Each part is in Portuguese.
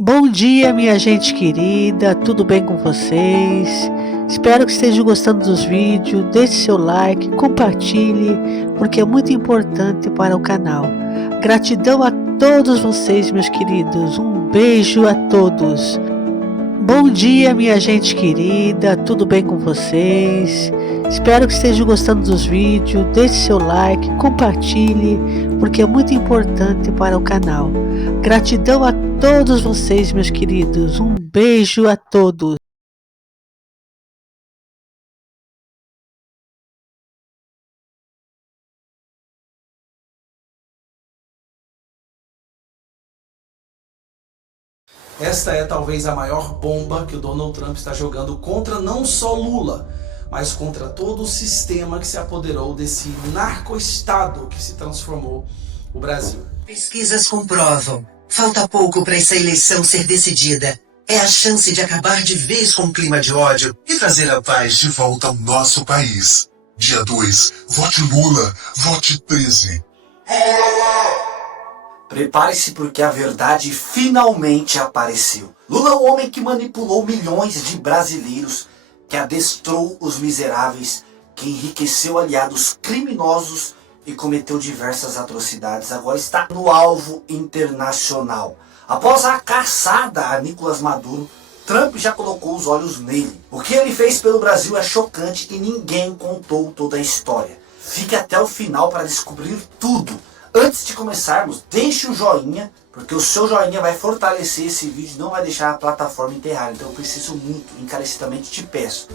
Bom dia, minha gente querida, tudo bem com vocês? Espero que estejam gostando dos vídeos, deixe seu like, compartilhe, porque é muito importante para o canal. Gratidão a todos vocês, meus queridos, um beijo a todos. Bom dia, minha gente querida, tudo bem com vocês? Espero que estejam gostando dos vídeos, deixe seu like, compartilhe, porque é muito importante para o canal. Gratidão a todos vocês, meus queridos, um beijo a todos. Esta é talvez a maior bomba que o Donald Trump está jogando contra não só Lula, mas contra todo o sistema que se apoderou desse narco-estado que se transformou o Brasil. Pesquisas comprovam. Falta pouco para essa eleição ser decidida. É a chance de acabar de vez com o clima de ódio e trazer a paz de volta ao nosso país. Dia 2, vote Lula, vote 13. Prepare-se porque a verdade finalmente apareceu. Lula é o homem que manipulou milhões de brasileiros, que adestrou os miseráveis, que enriqueceu aliados criminosos e cometeu diversas atrocidades. Agora está no alvo internacional. Após a caçada a Nicolás Maduro, Trump já colocou os olhos nele. O que ele fez pelo Brasil é chocante e ninguém contou toda a história. Fique até o final para descobrir tudo. Antes de começarmos, deixe o joinha, porque o seu joinha vai fortalecer esse vídeo e não vai deixar a plataforma enterrada. Então eu preciso muito, encarecidamente te peço,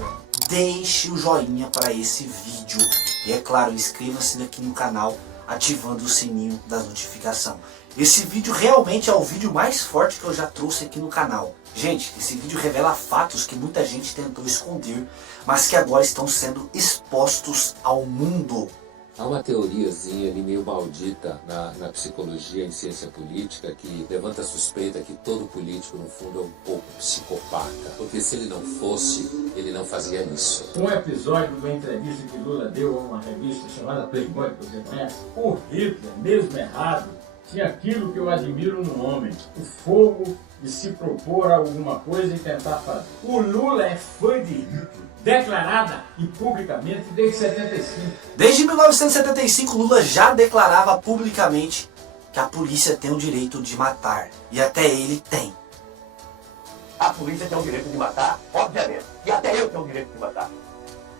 deixe o joinha para esse vídeo. E é claro, inscreva-se aqui no canal, ativando o sininho da notificação. Esse vídeo realmente é o vídeo mais forte que eu já trouxe aqui no canal. Gente, esse vídeo revela fatos que muita gente tentou esconder, mas que agora estão sendo expostos ao mundo. Há uma teoriazinha ali meio maldita na psicologia, em ciência política, que levanta a suspeita que todo político, no fundo, é um pouco psicopata. Porque se ele não fosse, ele não fazia isso. Um episódio de uma entrevista que Lula deu a uma revista chamada Playboy, que você conhece, o Hitler, mesmo errado, tinha aquilo que eu admiro no homem, o fogo de se propor a alguma coisa e tentar fazer. O Lula é fã de Hitler, declarada e publicamente desde 75. Desde 1975, Lula já declarava publicamente que a polícia tem o direito de matar. E até ele tem. A polícia tem o direito de matar, obviamente. E até eu tenho o direito de matar.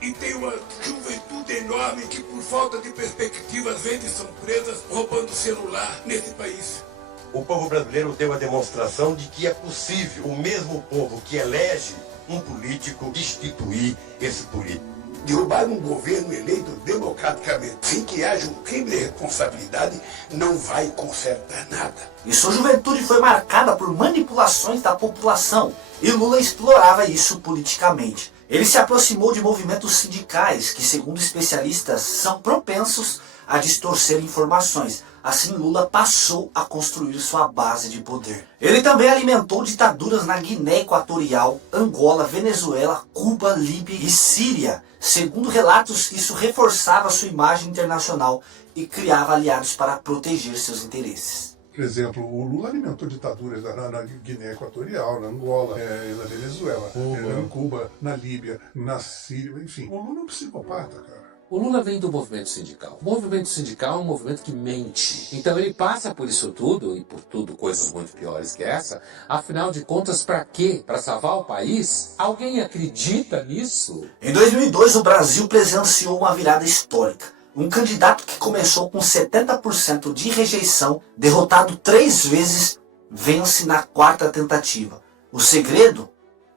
E tem uma juventude enorme que, por falta de perspectivas, vende são presas roubando celular nesse país. O povo brasileiro deu a demonstração de que é possível o mesmo povo que elege um político destituir esse político. Derrubar um governo eleito democraticamente sem que haja um crime de responsabilidade não vai consertar nada. E sua juventude foi marcada por manipulações da população. E Lula explorava isso politicamente. Ele se aproximou de movimentos sindicais que, segundo especialistas, são propensos a distorcer informações. Assim, Lula passou a construir sua base de poder. Ele também alimentou ditaduras na Guiné Equatorial, Angola, Venezuela, Cuba, Líbia e Síria. Segundo relatos, isso reforçava sua imagem internacional e criava aliados para proteger seus interesses. Por exemplo, o Lula alimentou ditaduras na Guiné Equatorial, na Angola, na Venezuela, em Cuba, na Líbia, na Síria, enfim. O Lula é um psicopata, cara. O Lula vem do movimento sindical. O movimento sindical é um movimento que mente. Então ele passa por isso tudo, e por tudo coisas muito piores que essa. Afinal de contas, para quê? Para salvar o país? Alguém acredita nisso? Em 2002, o Brasil presenciou uma virada histórica. Um candidato que começou com 70% de rejeição, derrotado 3 vezes, vence na 4ª tentativa. O segredo?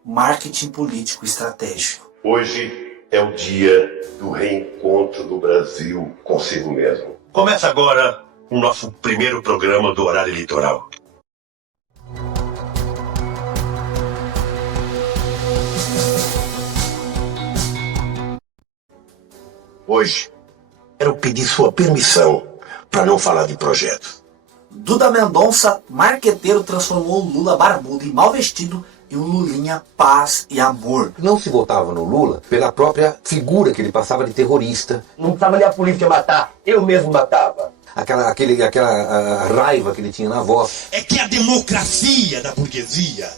Marketing político estratégico. Hoje é o dia do reencontro do Brasil consigo mesmo. Começa agora o nosso primeiro programa do horário eleitoral. Hoje, quero pedir sua permissão para não falar de projetos. Duda Mendonça, marqueteiro, transformou o Lula barbudo e mal vestido em um Lulinha paz e amor. Não se votava no Lula pela própria figura que ele passava de terrorista. Não precisava nem a polícia matar, eu mesmo matava. aquela raiva que ele tinha na voz. É que a democracia da burguesia,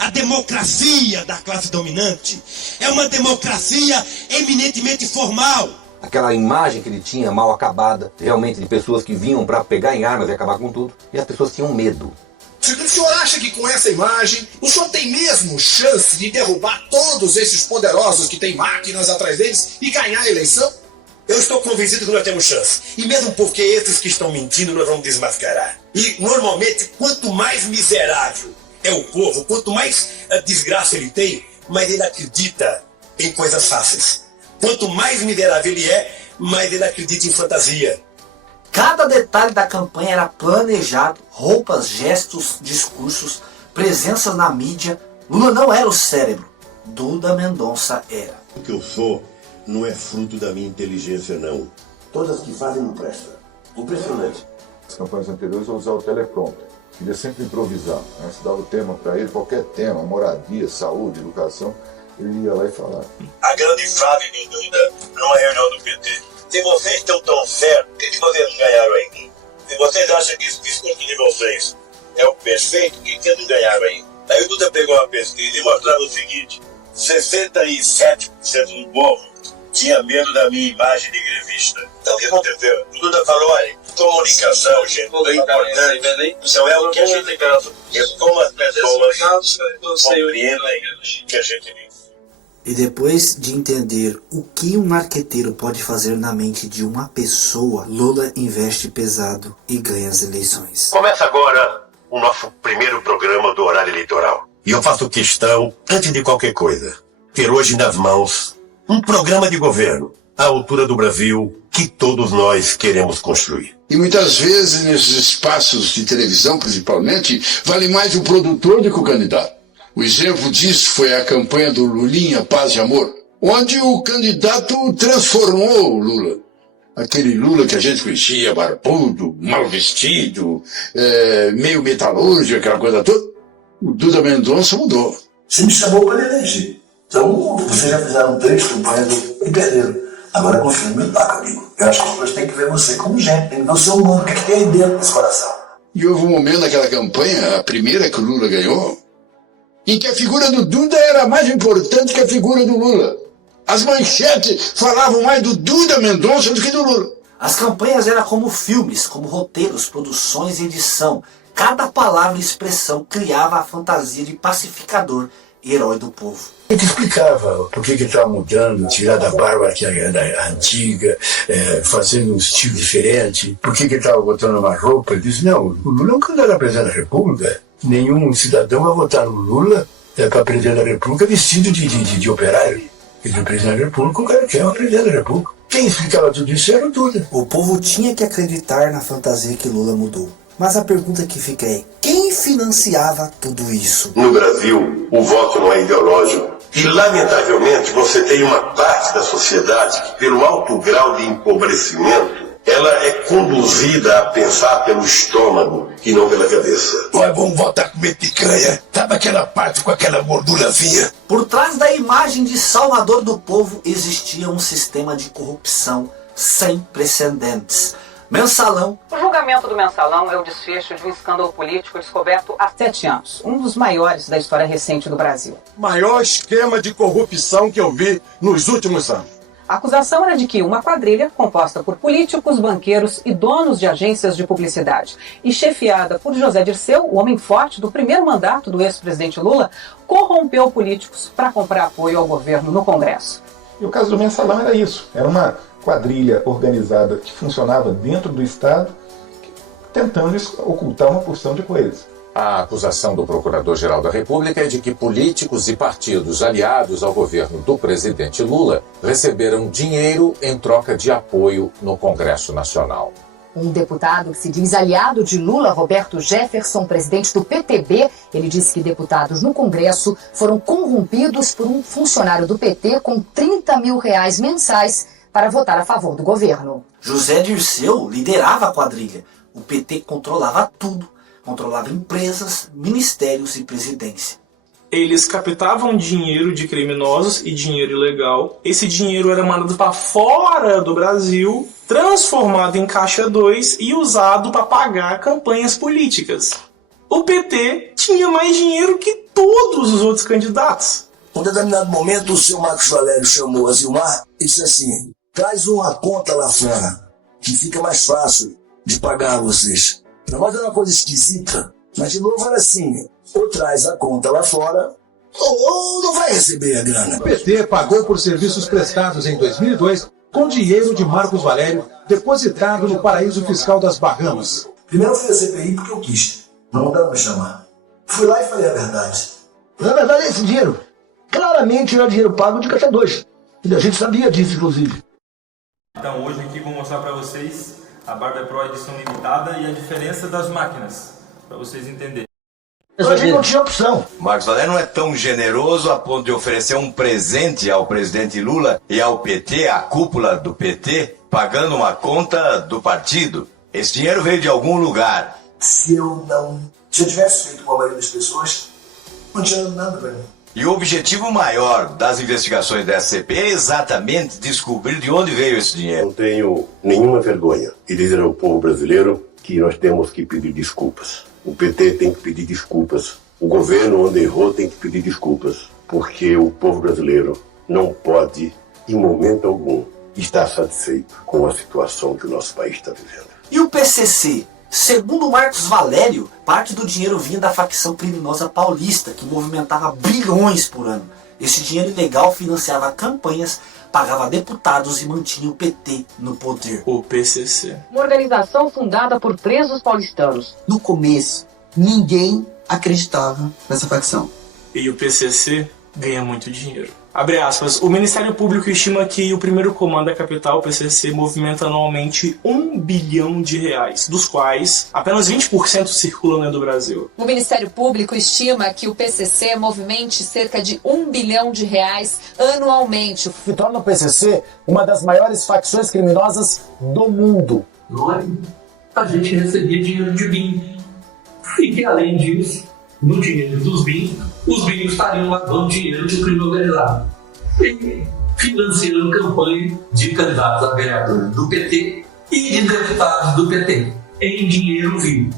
a democracia da classe dominante, é uma democracia eminentemente formal. Aquela imagem que ele tinha mal acabada, realmente de pessoas que vinham para pegar em armas e acabar com tudo, e as pessoas tinham medo. O senhor acha que com essa imagem, o senhor tem mesmo chance de derrubar todos esses poderosos que têm máquinas atrás deles e ganhar a eleição? Eu estou convencido que nós temos chance. E mesmo porque esses que estão mentindo, nós vamos desmascarar. E, normalmente, quanto mais miserável é o povo, quanto mais desgraça ele tem, mais ele acredita em coisas fáceis. Quanto mais miserável ele é, mais ele acredita em fantasia. Cada detalhe da campanha era planejado, roupas, gestos, discursos, presenças na mídia. Lula não era o cérebro, Duda Mendonça era. O que eu sou não é fruto da minha inteligência, não. Todas que fazem não prestam. Impressionante. As campanhas anteriores eu usava o teleprompter. Queria sempre improvisar. Né? Se dava o tema para ele, qualquer tema, moradia, saúde, educação, ele ia lá e falava. A grande frase de Duda numa reunião do PT. Se vocês estão tão certos, por que vocês não ganharam ainda? Se vocês acham que esse discurso de vocês é o perfeito, por que vocês não ganharam ainda? Aí o Duda pegou uma pesquisa e mostrava o seguinte: 67% do povo tinha medo da minha imagem de grevista. Então o que aconteceu? O Duda falou, olha, comunicação, gente, é importante. Então é o que a gente quer. É como as pessoas compreendem o que a gente diz. E depois de entender o que um marqueteiro pode fazer na mente de uma pessoa, Lula investe pesado e ganha as eleições. Começa agora o nosso primeiro programa do horário eleitoral. E eu faço questão, antes de qualquer coisa, ter hoje nas mãos um programa de governo à altura do Brasil que todos nós queremos construir. E muitas vezes, nesses espaços de televisão, principalmente, vale mais o produtor do que o candidato. O exemplo disso foi a campanha do Lulinha Paz e Amor, onde o candidato transformou o Lula. Aquele Lula que a gente conhecia, barbudo, mal vestido, meio metalúrgico, aquela coisa toda. O Duda Mendonça mudou. Você me chamou para eleger. Então, vocês já fizeram 3 campanhas e perderam. Agora confia no meu taco, amigo. Eu acho que as pessoas têm que ver você como gente, tem que ver o seu humano, o que tem aí dentro desse coração. E houve um momento naquela campanha, a primeira que o Lula ganhou, em que a figura do Duda era mais importante que a figura do Lula. As manchetes falavam mais do Duda Mendonça do que do Lula. As campanhas eram como filmes, como roteiros, produções e edição. Cada palavra e expressão criava a fantasia de pacificador e herói do povo. Ele te explicava por que estava mudando, tirar da barba que era antiga, fazendo um estilo diferente, por que ele estava botando uma roupa. Ele disse, não, o Lula é um candidato a presidente da República. Nenhum cidadão vai votar no Lula para presidente da República vestido de operário. Ele é presidente da República, o cara quer uma presidente da República. Quem explicava tudo isso era o Duda. O povo tinha que acreditar na fantasia que Lula mudou. Mas a pergunta que fica é, quem financiava tudo isso? No Brasil, o voto não é ideológico. E, lamentavelmente, você tem uma parte da sociedade que, pelo alto grau de empobrecimento, ela é conduzida a pensar pelo estômago e não pela cabeça. Nós vamos votar comer picanha. Sabe aquela parte com aquela gordurazinha? Por trás da imagem de salvador do povo existia um sistema de corrupção sem precedentes. Mensalão. O julgamento do Mensalão é o desfecho de um escândalo político descoberto há 7 anos. Um dos maiores da história recente do Brasil. Maior esquema de corrupção que eu vi nos últimos anos. A acusação era de que uma quadrilha, composta por políticos, banqueiros e donos de agências de publicidade, e chefiada por José Dirceu, o homem forte do primeiro mandato do ex-presidente Lula, corrompeu políticos para comprar apoio ao governo no Congresso. E o caso do Mensalão era isso. Era uma quadrilha organizada que funcionava dentro do Estado, tentando ocultar uma porção de coisas. A acusação do Procurador-Geral da República é de que políticos e partidos aliados ao governo do presidente Lula receberam dinheiro em troca de apoio no Congresso Nacional. Um deputado que se diz aliado de Lula, Roberto Jefferson, presidente do PTB, ele disse que deputados no Congresso foram corrompidos por um funcionário do PT com R$30 mil mensais para votar a favor do governo. José Dirceu liderava a quadrilha. O PT controlava tudo. Controlava empresas, ministérios e presidência. Eles captavam dinheiro de criminosos e dinheiro ilegal. Esse dinheiro era mandado para fora do Brasil transformado em caixa 2 e usado para pagar campanhas políticas. O PT tinha mais dinheiro que todos os outros candidatos. Em um determinado momento, o seu Marcos Valério chamou a Zilmar e disse assim: traz uma conta lá fora, que fica mais fácil de pagar vocês. Para nós era uma coisa esquisita, mas de novo era assim: ou traz a conta lá fora, ou não vai receber a grana. O PT pagou por serviços prestados em 2002 com dinheiro de Marcos Valério depositado no paraíso fiscal das Bahamas. Primeiro eu fui a CPI porque eu quis, não mandaram me chamar. Fui lá e falei a verdade. Na verdade, esse dinheiro claramente era dinheiro pago de caixa 2. E a gente sabia disso, inclusive. Então, hoje aqui vou mostrar para vocês a Barbie Pro edição limitada e a diferença das máquinas, para vocês entenderem. A gente não tinha opção. Marcos Valério não é tão generoso a ponto de oferecer um presente ao presidente Lula e ao PT, à cúpula do PT, pagando uma conta do partido. Esse dinheiro veio de algum lugar. Se eu tivesse feito com a maioria das pessoas, não tinha nada para mim. E o objetivo maior das investigações da SCP é exatamente descobrir de onde veio esse dinheiro. Não tenho nenhuma vergonha de dizer ao povo brasileiro que nós temos que pedir desculpas. O PT tem que pedir desculpas. O governo, onde errou, tem que pedir desculpas. Porque o povo brasileiro não pode, em momento algum, estar satisfeito com a situação que o nosso país está vivendo. E o PCC? Segundo Marcos Valério, parte do dinheiro vinha da facção criminosa paulista, que movimentava bilhões por ano. Esse dinheiro ilegal financiava campanhas, pagava deputados e mantinha o PT no poder. O PCC. Uma organização fundada por presos paulistanos. No começo, ninguém acreditava nessa facção. E o PCC ganha muito dinheiro. Abre aspas, o Ministério Público estima que o primeiro comando da capital, o PCC, movimenta anualmente R$1 bilhão, dos quais apenas 20% circulam dentro do Brasil. O Ministério Público estima que o PCC movimente cerca de R$1 bilhão anualmente. O que torna o PCC uma das maiores facções criminosas do mundo. A gente recebia dinheiro de BIM. E que além disso, no dinheiro dos BIM, os BIM estariam lavando dinheiro do crime organizado e financiando campanha de candidatos a vereador do PT e de deputados do PT em dinheiro vivo.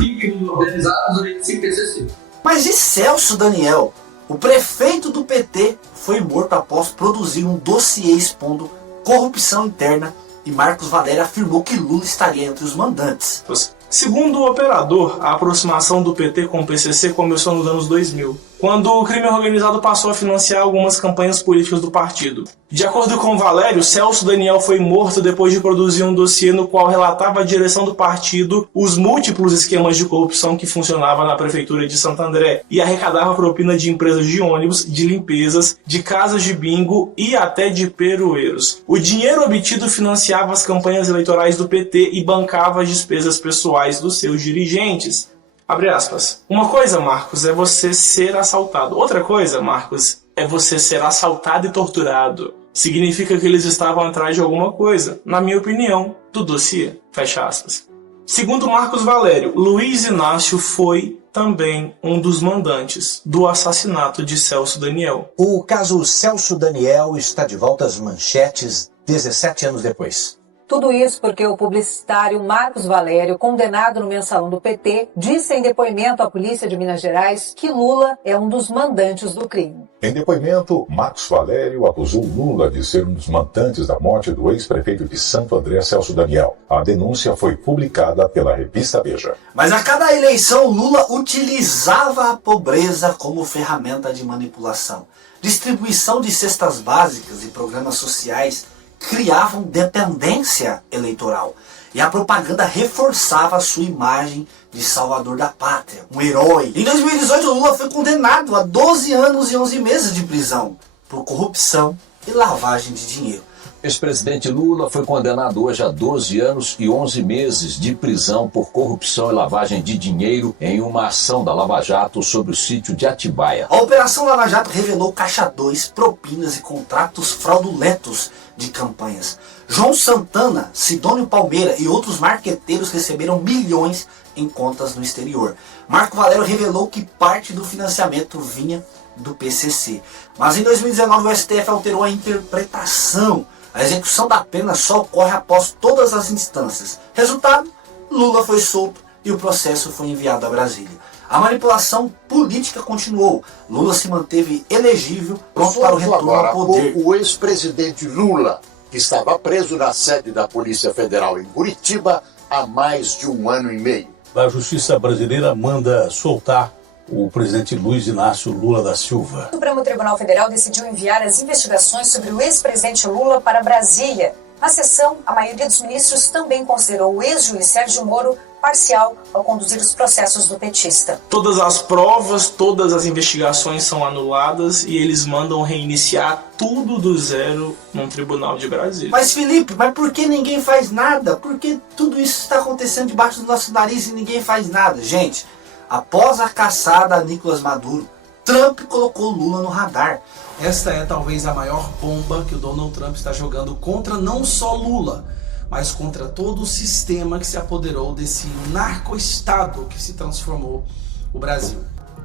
E crime organizado durante esse PCC. Mas e Celso Daniel? O prefeito do PT foi morto após produzir um dossiê expondo corrupção interna e Marcos Valério afirmou que Lula estaria entre os mandantes. Segundo o operador, a aproximação do PT com o PCC começou nos anos 2000, quando o crime organizado passou a financiar algumas campanhas políticas do partido. De acordo com Valério, Celso Daniel foi morto depois de produzir um dossiê no qual relatava a direção do partido os múltiplos esquemas de corrupção que funcionavam na prefeitura de Santo André e arrecadava propina de empresas de ônibus, de limpezas, de casas de bingo e até de peroeiros. O dinheiro obtido financiava as campanhas eleitorais do PT e bancava as despesas pessoais dos seus dirigentes. Abre aspas. Uma coisa, Marcos, é você ser assaltado. Outra coisa, Marcos, é você ser assaltado e torturado. Significa que eles estavam atrás de alguma coisa, na minha opinião, do dossiê. Fecha aspas. Segundo Marcos Valério, Luiz Inácio foi também um dos mandantes do assassinato de Celso Daniel. O caso Celso Daniel está de volta às manchetes 17 anos depois. Tudo isso porque o publicitário Marcos Valério, condenado no mensalão do PT, disse em depoimento à polícia de Minas Gerais que Lula é um dos mandantes do crime. Em depoimento, Marcos Valério acusou Lula de ser um dos mandantes da morte do ex-prefeito de Santo André, Celso Daniel. A denúncia foi publicada pela revista Veja. Mas a cada eleição, Lula utilizava a pobreza como ferramenta de manipulação. Distribuição de cestas básicas e programas sociais criavam dependência eleitoral. E a propaganda reforçava a sua imagem de salvador da pátria, um herói. Em 2018, Lula foi condenado a 12 anos e 11 meses de prisão por corrupção e lavagem de dinheiro. Ex-presidente Lula foi condenado hoje a 12 anos e 11 meses de prisão por corrupção e lavagem de dinheiro em uma ação da Lava Jato sobre o sítio de Atibaia. A Operação Lava Jato revelou caixa 2, propinas e contratos fraudulentos de campanhas. João Santana, Sidônio Palmeira e outros marqueteiros receberam milhões em contas no exterior. Marco Valério revelou que parte do financiamento vinha do PCC. Mas em 2019 o STF alterou a interpretação. A A execução da pena só ocorre após todas as instâncias. Resultado, Lula foi solto e o processo foi enviado a Brasília. A manipulação política continuou. Lula se manteve elegível, pronto para o retorno ao poder. O ex-presidente Lula, que estava preso na sede da Polícia Federal em Curitiba há mais de 1 ano e meio. A justiça brasileira manda soltar o presidente Luiz Inácio Lula da Silva. O Supremo Tribunal Federal decidiu enviar as investigações sobre o ex-presidente Lula para Brasília. Na sessão, a maioria dos ministros também considerou o ex-juiz Sérgio Moro parcial ao conduzir os processos do petista. Todas as provas, todas as investigações são anuladas e eles mandam reiniciar tudo do zero num tribunal de Brasília. Mas Felipe, por que ninguém faz nada? Por que tudo isso está acontecendo debaixo do nosso nariz e ninguém faz nada? Gente, após a caçada a Nicolás Maduro, Trump colocou Lula no radar. Esta é talvez a maior bomba que o Donald Trump está jogando contra não só Lula, mas contra todo o sistema que se apoderou desse narco-estado que se transformou o Brasil.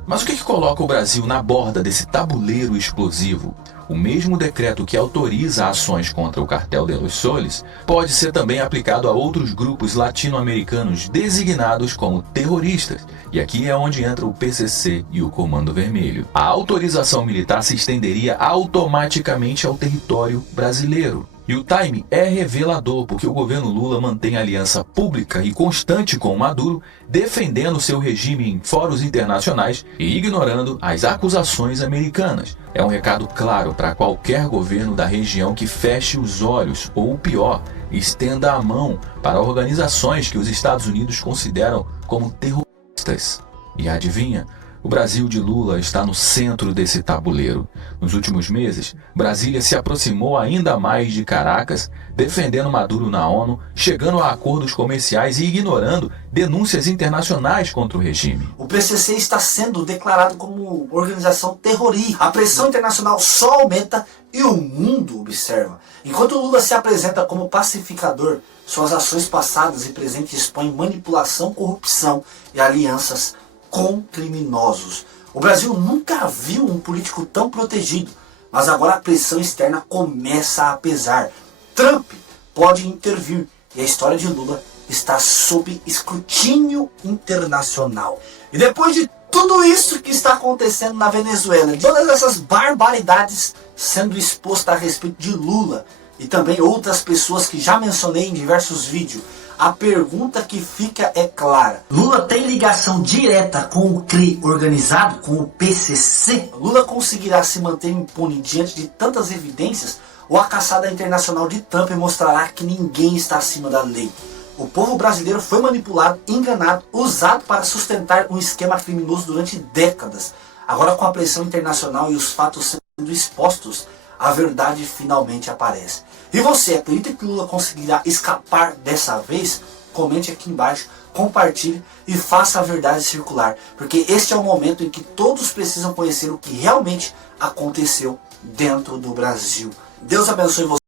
Mas o que coloca o Brasil na borda desse tabuleiro explosivo? O mesmo decreto que autoriza ações contra o cartel de Los Soles pode ser também aplicado a outros grupos latino-americanos designados como terroristas. E aqui é onde entra o PCC e o Comando Vermelho. A autorização militar se estenderia automaticamente ao território brasileiro. E o time é revelador, porque o governo Lula mantém aliança pública e constante com Maduro, defendendo seu regime em fóruns internacionais e ignorando as acusações americanas. É um recado claro para qualquer governo da região que feche os olhos, ou pior, estenda a mão para organizações que os Estados Unidos consideram como terroristas. E adivinha? O Brasil de Lula está no centro desse tabuleiro. Nos últimos meses, Brasília se aproximou ainda mais de Caracas, defendendo Maduro na ONU, chegando a acordos comerciais e ignorando denúncias internacionais contra o regime. O PCC está sendo declarado como organização terrorista. A pressão internacional só aumenta e o mundo observa. Enquanto Lula se apresenta como pacificador, suas ações passadas e presentes expõem manipulação, corrupção e alianças com criminosos. O Brasil nunca viu um político tão protegido, mas agora a pressão externa começa a pesar. Trump pode intervir e a história de Lula está sob escrutínio internacional. E depois de tudo isso que está acontecendo na Venezuela, todas essas barbaridades sendo expostas a respeito de Lula e também outras pessoas que já mencionei em diversos vídeos, a pergunta que fica é clara. Lula tem ligação direta com o CRI organizado, com o PCC? Lula conseguirá se manter impune diante de tantas evidências ou a caçada internacional de Trump mostrará que ninguém está acima da lei? O povo brasileiro foi manipulado, enganado, usado para sustentar um esquema criminoso durante décadas. Agora, com a pressão internacional e os fatos sendo expostos, a verdade finalmente aparece. E você, acredita que Lula conseguirá escapar dessa vez? Comente aqui embaixo, compartilhe e faça a verdade circular. Porque este é o momento em que todos precisam conhecer o que realmente aconteceu dentro do Brasil. Deus abençoe você.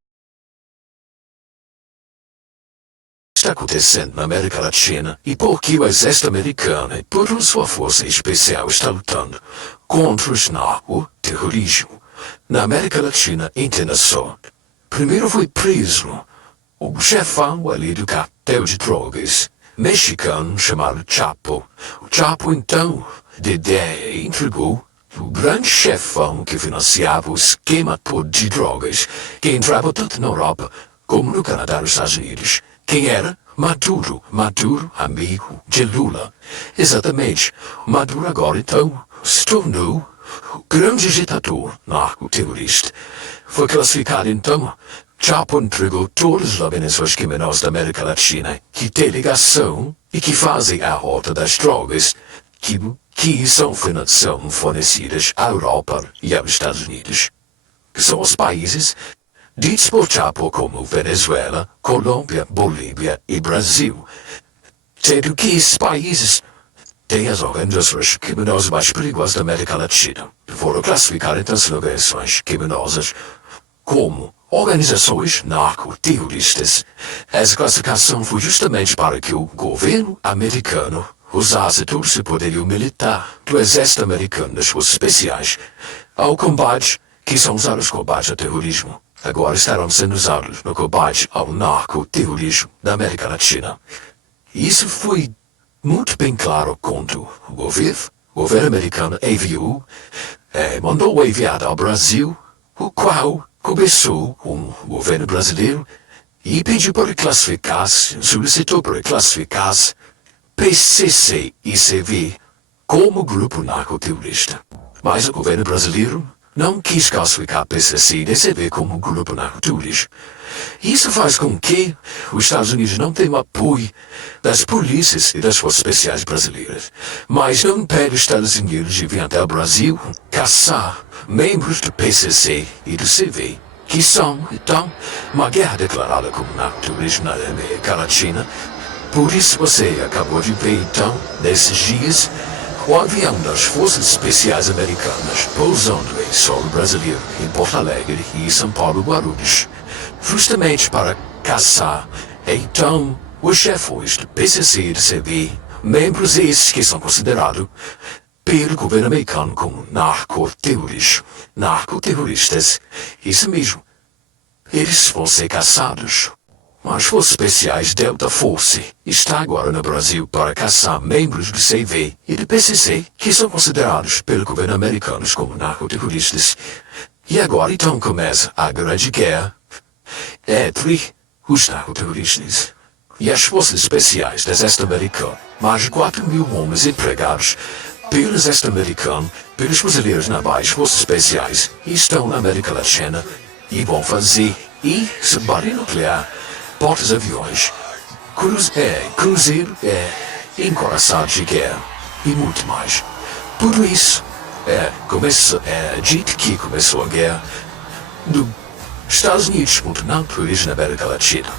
Está acontecendo na América Latina e porque o exército americano e por sua força especial está lutando contra os narco-terrorismo. Na América Latina, entenda só. Primeiro foi preso o chefão ali do cartel de drogas, mexicano chamado Chapo. O Chapo, então, de ideia, entregou o grande chefão que financiava o esquema todo de drogas, que entrava tanto na Europa como no Canadá e nos Estados Unidos. Quem era? Maduro. Maduro, amigo de Lula. Exatamente. Maduro agora, então, se tornou o grande agitador narco-terrorista. Foi classificado, então, Chapo entregou todas as organizações criminosas da América Latina que têm ligação e que fazem a rota das drogas que são fornecidas à Europa e aos Estados Unidos. Que são os países ditos por Chapo como Venezuela, Colômbia, Bolívia e Brasil. Sendo que esses países têm as organizações criminosas mais perigosas da América Latina. Foram classificadas entre as organizações criminosas como organizações narco-terroristas. Essa classificação foi justamente para que o governo americano usasse todo o seu poderio militar do exército americano das forças especiais ao combate, que são usados no combate ao terrorismo. agora estarão sendo usados no combate ao narcoterrorismo na América Latina. Isso foi muito bem claro quando o governo americano mandou enviar ao Brasil, o qual começou com o governo brasileiro e pediu para classificar-se, solicitou para classificar-se PCC e CV como grupo narcoterrorista. Mas o governo brasileiro não quis classificar PCC e CV como grupo narcoterrorista. Isso faz com que os Estados Unidos não tenham apoio das polícias e das forças especiais brasileiras, mas não pede os Estados Unidos de vir até o Brasil caçar membros do PCC e do CV, que são, então, uma guerra declarada como narcoterrorismo na América Latina. Por isso você acabou de ver, então, nesses dias, o avião das Forças Especiais Americanas pousando em solo brasileiro, em Porto Alegre e São Paulo, Guarulhos, justamente para caçar, então, os chefões do PCC e do CV, membros esses que são considerados pelo governo americano como narcoterroristas. Isso mesmo. Eles vão ser caçados. As Forças Especiais Delta Force está agora no Brasil para caçar membros do CV e do PCC que são considerados pelo governo americano como narcoterroristas. E agora então começa a grande guerra entre os narcoterroristas e as Forças Especiais do Exército Americano. Mais de 4.000 homens empregados pelo Exército Americano, pelos fuzileiros navais, Forças Especiais, estão na América Latina e vão fazer submarino nuclear, portas-aviões, cruzeiro, encoraçados de guerra e muito mais. Tudo isso dito que começou a guerra dos Estados Unidos contra o narcoterrorismo na América Latina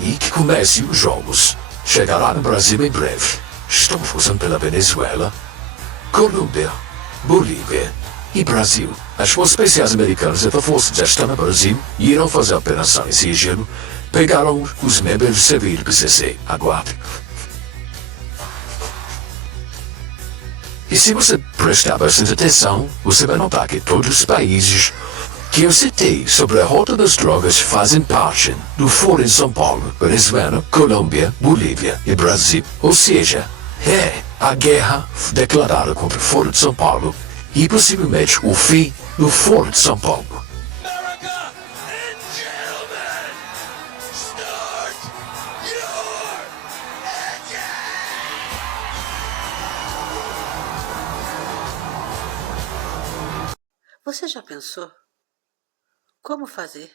e que comece os jogos. Chegará no Brasil em breve. Estamos passando pela Venezuela, Colômbia, Bolívia e Brasil. As Forças Especiais Americanas e da Força já estão no Brasil e irão fazer a operação em sigilo. Pegaram os membros do CV do PCC. Aguarde. E se você prestar bastante atenção, você vai notar que todos os países que eu citei sobre a rota das drogas fazem parte do Foro em São Paulo, Venezuela, Colômbia, Bolívia e Brasil. Ou seja, a guerra declarada contra o Foro de São Paulo e possivelmente o fim do Foro de São Paulo. Você já pensou como fazer